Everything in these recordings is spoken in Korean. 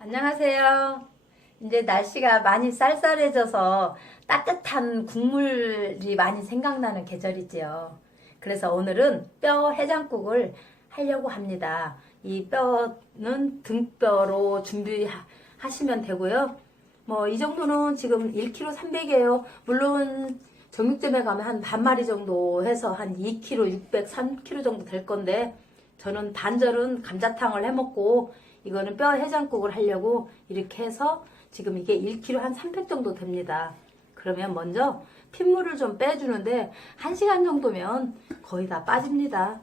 안녕하세요. 이제 날씨가 많이 쌀쌀해져서 따뜻한 국물이 많이 생각나는 계절이지요. 그래서 오늘은 뼈 해장국을 하려고 합니다. 이 뼈는 등뼈로 준비하시면 되고요. 뭐 이 정도는 지금 1kg 300이에요. 물론 정육점에 가면 한 반마리 정도 해서 한 2kg 600, 3kg 정도 될 건데 저는 반절은 감자탕을 해먹고 이거는 뼈 해장국을 하려고 이렇게 해서 지금 이게 1kg 한 3팩 정도 됩니다. 그러면 먼저 핏물을 좀 빼주는데 1시간 정도면 거의 다 빠집니다.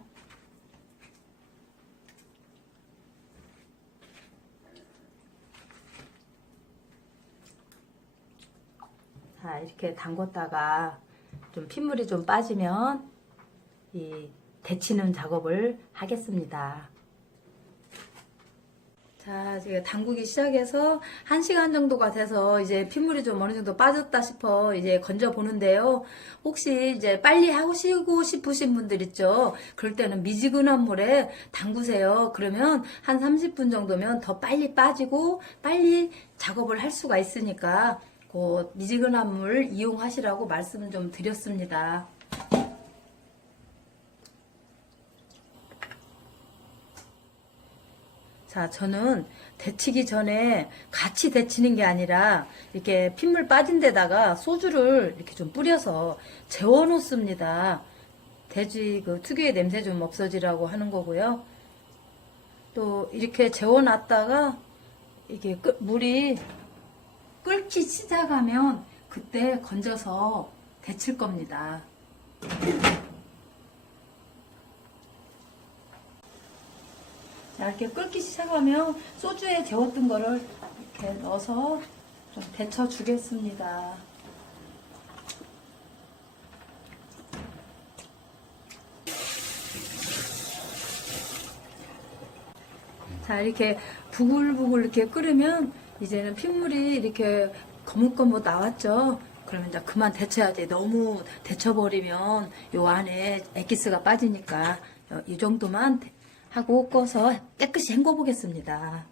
자, 이렇게 담궜다가 좀 핏물이 좀 빠지면 이 데치는 작업을 하겠습니다. 자, 이제 담그기 시작해서 1시간 정도가 돼서 이제 핏물이 좀 어느 정도 빠졌다 싶어 이제 건져 보는데요. 혹시 이제 빨리 하시고 싶으신 분들 있죠? 그럴 때는 미지근한 물에 담그세요. 그러면 한 30분 정도면 더 빨리 빠지고 빨리 작업을 할 수가 있으니까 그 미지근한 물 이용하시라고 말씀 좀 드렸습니다. 자, 저는 데치기 전에 같이 데치는 게 아니라 이렇게 핏물 빠진 데다가 소주를 이렇게 좀 뿌려서 재워 놓습니다. 돼지 그 특유의 냄새 좀 없어지라고 하는 거고요. 또 이렇게 재워 놨다가 이게 물이 끓기 시작하면 그때 건져서 데칠 겁니다. 자, 이렇게 끓기 시작하면 소주에 재웠던 거를 이렇게 넣어서 좀 데쳐 주겠습니다. 자, 이렇게 부글부글 이렇게 끓으면 이제는 핏물이 이렇게 거뭇거뭇 나왔죠. 그러면 이제 그만 데쳐야지. 너무 데쳐버리면 요 안에 엑기스가 빠지니까 이 정도만 하고 꺼서 깨끗이 헹궈 보겠습니다.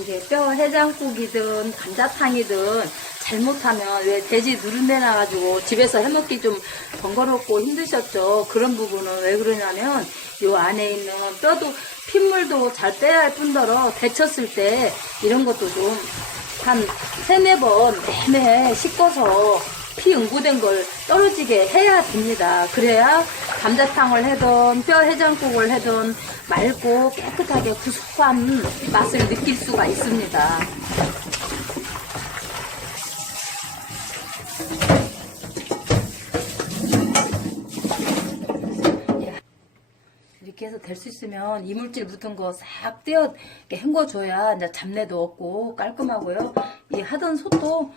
이게 뼈 해장국이든 감자탕이든 잘못하면 왜 돼지 누른내 나가지고 집에서 해먹기 좀 번거롭고 힘드셨죠. 그런 부분은 왜 그러냐면 요 안에 있는 뼈도 핏물도 잘 빼야 할 뿐더러 데쳤을 때 이런 것도 좀 한 3-4번 매매 씻어서 피 응고된 걸 떨어지게 해야 됩니다. 그래야 감자탕을 해든 뼈 해장국을 해든 맑고 깨끗하게 구수한 맛을 느낄 수가 있습니다. 이렇게 해서 될 수 있으면 이물질 묻은 거 싹 떼어 헹궈줘야 이제 잡내도 없고 깔끔하고요. 이 하던 솥도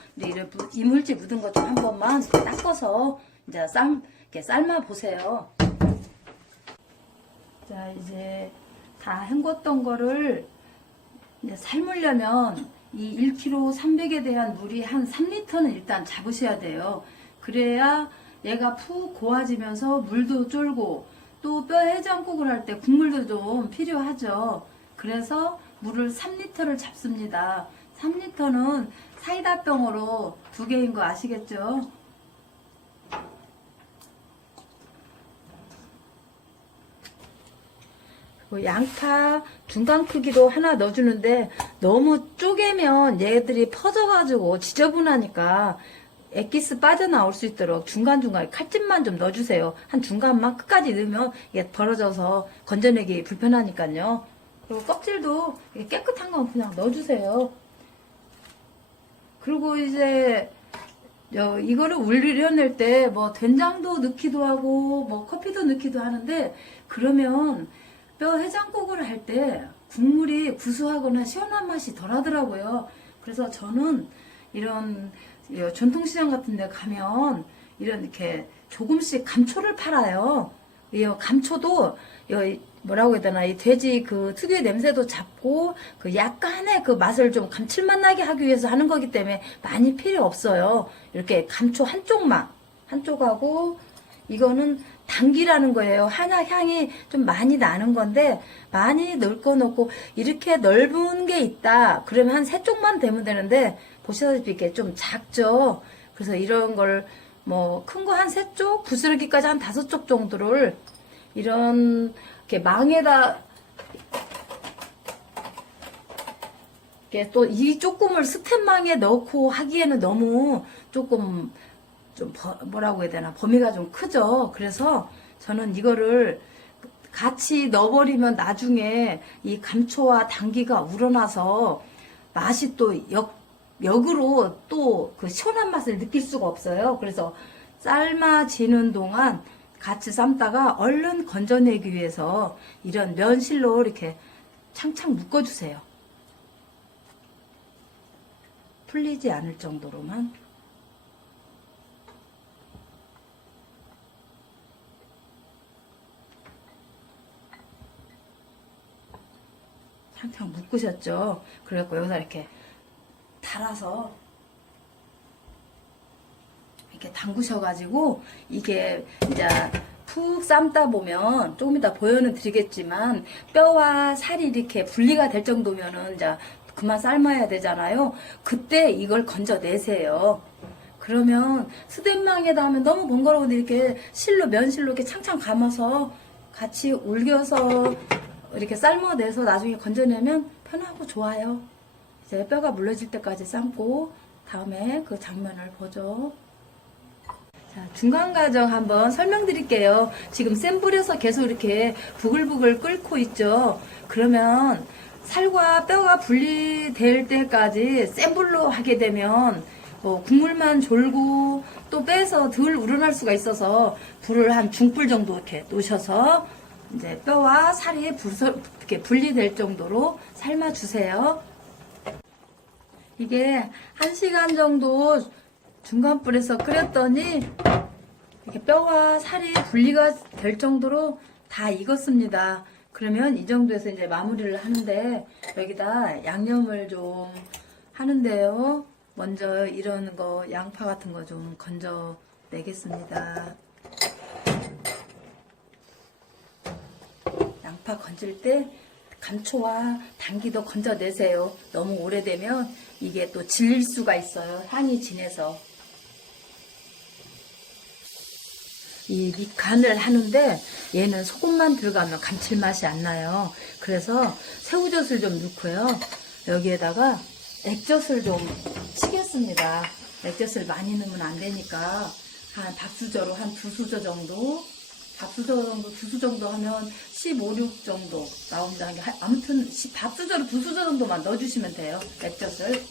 이물질 묻은 것 좀 한 번만 닦아서 이제 이렇게 삶아 보세요. 자, 이제 다 헹궜던 거를 이제 삶으려면 이 1kg 300에 대한 물이 한 3리터는 일단 잡으셔야 돼요. 그래야 얘가 푹 고와지면서 물도 쫄고 또 뼈 해장국을 할 때 국물도 좀 필요하죠. 그래서 물을 3리터를 잡습니다. 3리터는 사이다 병으로 2개인 거 아시겠죠? 양파 중간 크기로 하나 넣어주는데 너무 쪼개면 얘들이 퍼져가지고 지저분하니까 엑기스 빠져나올 수 있도록 중간중간에 칼집만 좀 넣어주세요. 한 중간만 끝까지 넣으면 이게 벌어져서 건져내기 불편하니까요. 그리고 껍질도 깨끗한 건 그냥 넣어주세요. 그리고 이제 이거를 우려낼 때 뭐 된장도 넣기도 하고 뭐 커피도 넣기도 하는데 그러면 뼈 해장국을 할 때 국물이 구수하거나 시원한 맛이 덜 하더라고요. 그래서 저는 이런 전통시장 같은 데 가면 이렇게 조금씩 감초를 팔아요. 이 감초도 뭐라고 해야 되나, 이 돼지 그 특유의 냄새도 잡고 그 약간의 그 맛을 좀 감칠맛 나게 하기 위해서 하는 거기 때문에 많이 필요 없어요. 이렇게 감초 한쪽만, 한쪽하고 이거는 당기라는 거예요. 한약 향이 좀 많이 나는 건데 많이 넣고 이렇게 넓은 게 있다. 그러면 한 3쪽만 되면 되는데 보시다시피 이게 좀 작죠. 그래서 이런 걸 뭐 큰 거 한 3쪽, 부스러기까지 한 5쪽 정도를 이런 이렇게 망에다 또 이 조금을 스텐망에 넣고 하기에는 너무 조금 좀 뭐라고 해야 되나 범위가 좀 크죠. 그래서 저는 이거를 같이 넣어버리면 나중에 이 감초와 당기가 우러나서 맛이 또 역으로 또 그 시원한 맛을 느낄 수가 없어요. 그래서 삶아지는 동안 같이 삶다가 얼른 건져내기 위해서 이런 면실로 이렇게 창창 묶어주세요. 풀리지 않을 정도로만. 창창 묶으셨죠? 그래갖고 여기다 이렇게 달아서 이렇게 담그셔가지고 이게 이제 푹 삶다 보면 조금 이따 보여는 드리겠지만 뼈와 살이 이렇게 분리가 될 정도면은 이제 그만 삶아야 되잖아요. 그때 이걸 건져내세요. 그러면 스댄망에다 하면 너무 번거로운데 이렇게 면실로 이렇게 창창 감아서 같이 울겨서 이렇게 삶아내서 나중에 건져내면 편하고 좋아요. 이제 뼈가 물러질 때까지 삶고 다음에 그 장면을 보죠. 자, 중간 과정 한번 설명드릴게요. 지금 센 불에서 계속 이렇게 부글부글 끓고 있죠. 그러면 살과 뼈가 분리될 때까지 센 불로 하게 되면 뭐 국물만 졸고 또 빼서 덜 우러날 수가 있어서 불을 한 중불 정도 이렇게 놓으셔서 이제 뼈와 살이 이렇게 분리될 정도로 삶아주세요. 이게 1시간 정도 중간불에서 끓였더니 이렇게 뼈와 살이 분리가 될 정도로 다 익었습니다. 그러면 이 정도에서 이제 마무리를 하는데 여기다 양념을 좀 하는데요. 먼저 이런 거 양파 같은 거 좀 건져 내겠습니다. 양파 건질 때 감초와 당기도 건져내세요. 너무 오래되면 이게 또 질릴 수가 있어요. 향이 진해서. 이 밑간을 하는데 얘는 소금만 들어가면 감칠맛이 안 나요. 그래서 새우젓을 좀 넣고요. 여기에다가 액젓을 좀 치겠습니다. 액젓을 많이 넣으면 안 되니까 한 밥수저로 한 2수저 정도, 밥수저 정도, 2수 정도 하면 15, 6 정도 나옵니다. 아무튼 밥수저로 2수저 정도만 넣어주시면 돼요. 액젓을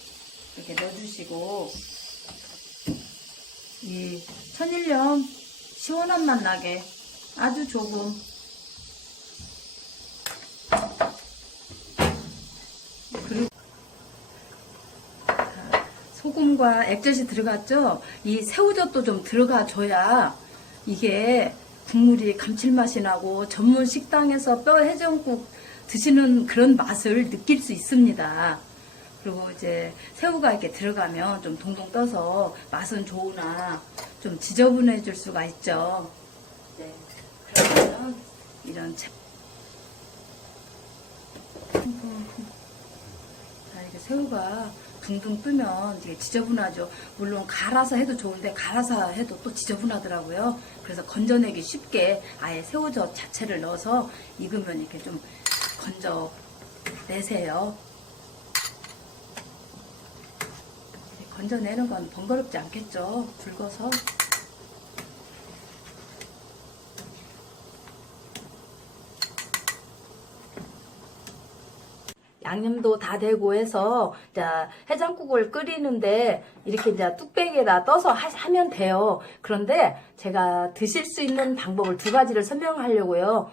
이렇게 넣어주시고 이 천일염 시원한 맛 나게 아주 조금 그리고 소금과 액젓이 들어갔죠. 이 새우젓도 좀 들어가줘야 이게 국물이 감칠맛이 나고 전문 식당에서 뼈 해장국 드시는 그런 맛을 느낄 수 있습니다. 그리고 이제 새우가 이렇게 들어가면 좀 동동 떠서 맛은 좋으나 좀 지저분해질 수가 있죠. 네. 그러면 이런 자, 이렇게 새우가 둥둥 뜨면 이게 지저분하죠. 물론 갈아서 해도 좋은데 갈아서 해도 또 지저분하더라고요. 그래서 건져내기 쉽게 아예 새우젓 자체를 넣어서 익으면 이렇게 좀 건져내세요. 건져내는 건 번거롭지 않겠죠. 굵어서. 양념도 다 되고 해서 자 해장국을 끓이는데 이렇게 이제 뚝배기에다 떠서 하면 돼요. 그런데 제가 드실 수 있는 방법을 2가지를 설명하려고요.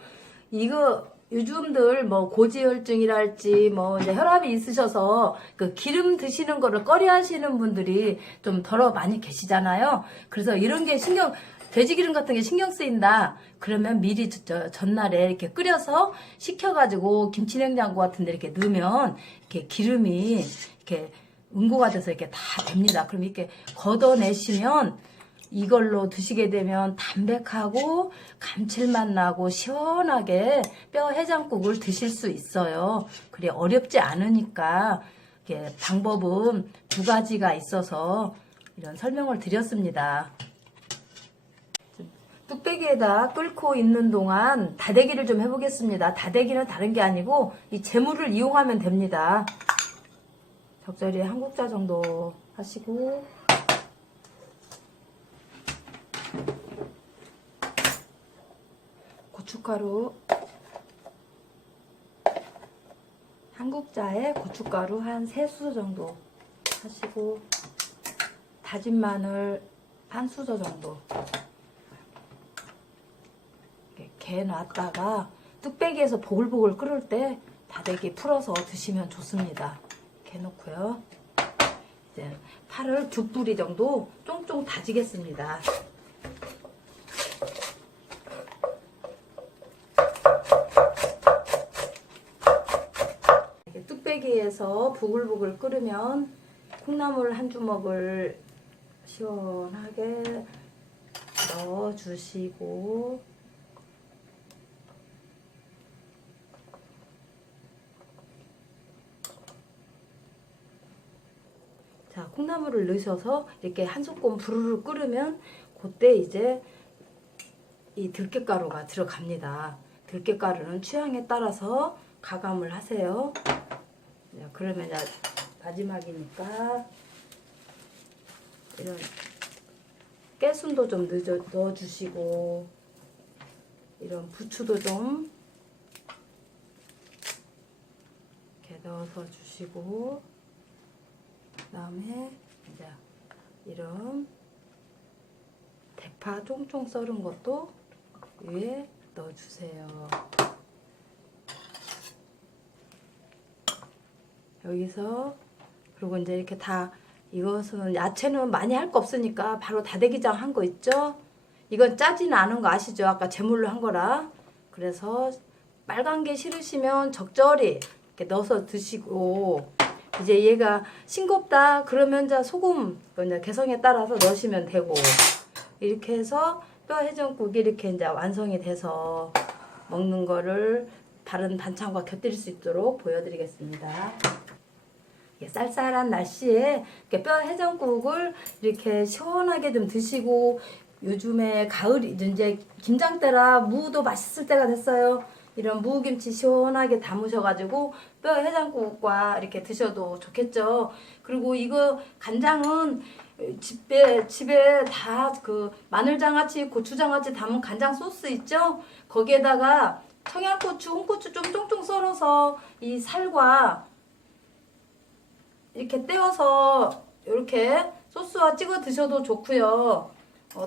이거 요즘들 뭐 고지혈증이랄지 뭐 이제 혈압이 있으셔서 그 기름 드시는 거를 꺼려 하시는 분들이 좀 덜어 많이 계시잖아요. 그래서 이런 게 돼지기름 같은 게 신경 쓰인다. 그러면 미리 전날에 이렇게 끓여서 식혀가지고 김치냉장고 같은 데 이렇게 넣으면 이렇게 기름이 이렇게 응고가 돼서 이렇게 다 됩니다. 그럼 이렇게 걷어내시면 이걸로 드시게 되면 담백하고 감칠맛 나고 시원하게 뼈 해장국을 드실 수 있어요. 그래 어렵지 않으니까 이게 방법은 두 가지가 있어서 이런 설명을 드렸습니다. 뚝배기에다 끓고 있는 동안 다대기를 좀 해보겠습니다. 다대기는 다른 게 아니고 이 재물을 이용하면 됩니다. 적절히 한 국자 정도 하시고 고춧가루 한 국자에 고춧가루 한 3수저 정도 하시고 다진 마늘 한 수저 정도 이렇게 놔다가 뚝배기에서 보글보글 끓을 때 다대기 풀어서 드시면 좋습니다. 이렇게 해놓고요. 이제 파를 2뿌리 정도 쫑쫑 다지겠습니다. 뚝배기에서 부글부글 끓으면 콩나물 한 주먹을 시원하게 넣어주시고 자, 콩나물을 넣으셔서 이렇게 한 스푼 부르르 끓으면 그때 이제 이 들깨가루가 들어갑니다. 들깨가루는 취향에 따라서 가감을 하세요. 자, 그러면 이제 마지막이니까 이런 깨순도 좀 넣어주시고 이런 부추도 좀 이렇게 넣어서 주시고 그다음에 이제 이런 대파 쫑쫑 썰은 것도 위에 넣어주세요. 여기서 그리고 이제 이렇게 다 이것은 야채는 많이 할 거 없으니까 바로 다대기장 한 거 있죠? 이건 짜지는 않은 거 아시죠? 아까 제물로 한 거라. 그래서 빨간 게 싫으시면 적절히 이렇게 넣어서 드시고 이제 얘가 싱겁다 그러면 이제 소금 이제 개성에 따라서 넣으시면 되고 이렇게 해서 뼈 해장국이 이렇게 이제 완성이 돼서 먹는 거를 다른 반찬과 곁들일 수 있도록 보여드리겠습니다. 쌀쌀한 날씨에 뼈 해장국을 이렇게 시원하게 좀 드시고 요즘에 가을이 이제 김장 때라 무도 맛있을 때가 됐어요. 이런 무김치 시원하게 담으셔가지고 뼈 해장국과 이렇게 드셔도 좋겠죠. 그리고 이거 간장은 집에 다 그 마늘장아찌, 고추장아찌 담은 간장 소스 있죠? 거기에다가 청양고추, 홍고추 좀 쫑쫑 썰어서 이 살과 이렇게 떼어서 이렇게 소스와 찍어 드셔도 좋고요.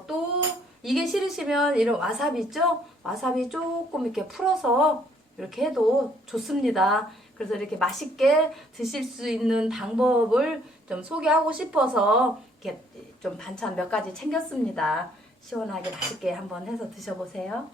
또 이게 싫으시면 이런 와사비 있죠? 와사비 조금 이렇게 풀어서 이렇게 해도 좋습니다. 그래서 이렇게 맛있게 드실 수 있는 방법을 좀 소개하고 싶어서 이렇게 좀 반찬 몇 가지 챙겼습니다. 시원하게 맛있게 한번 해서 드셔보세요.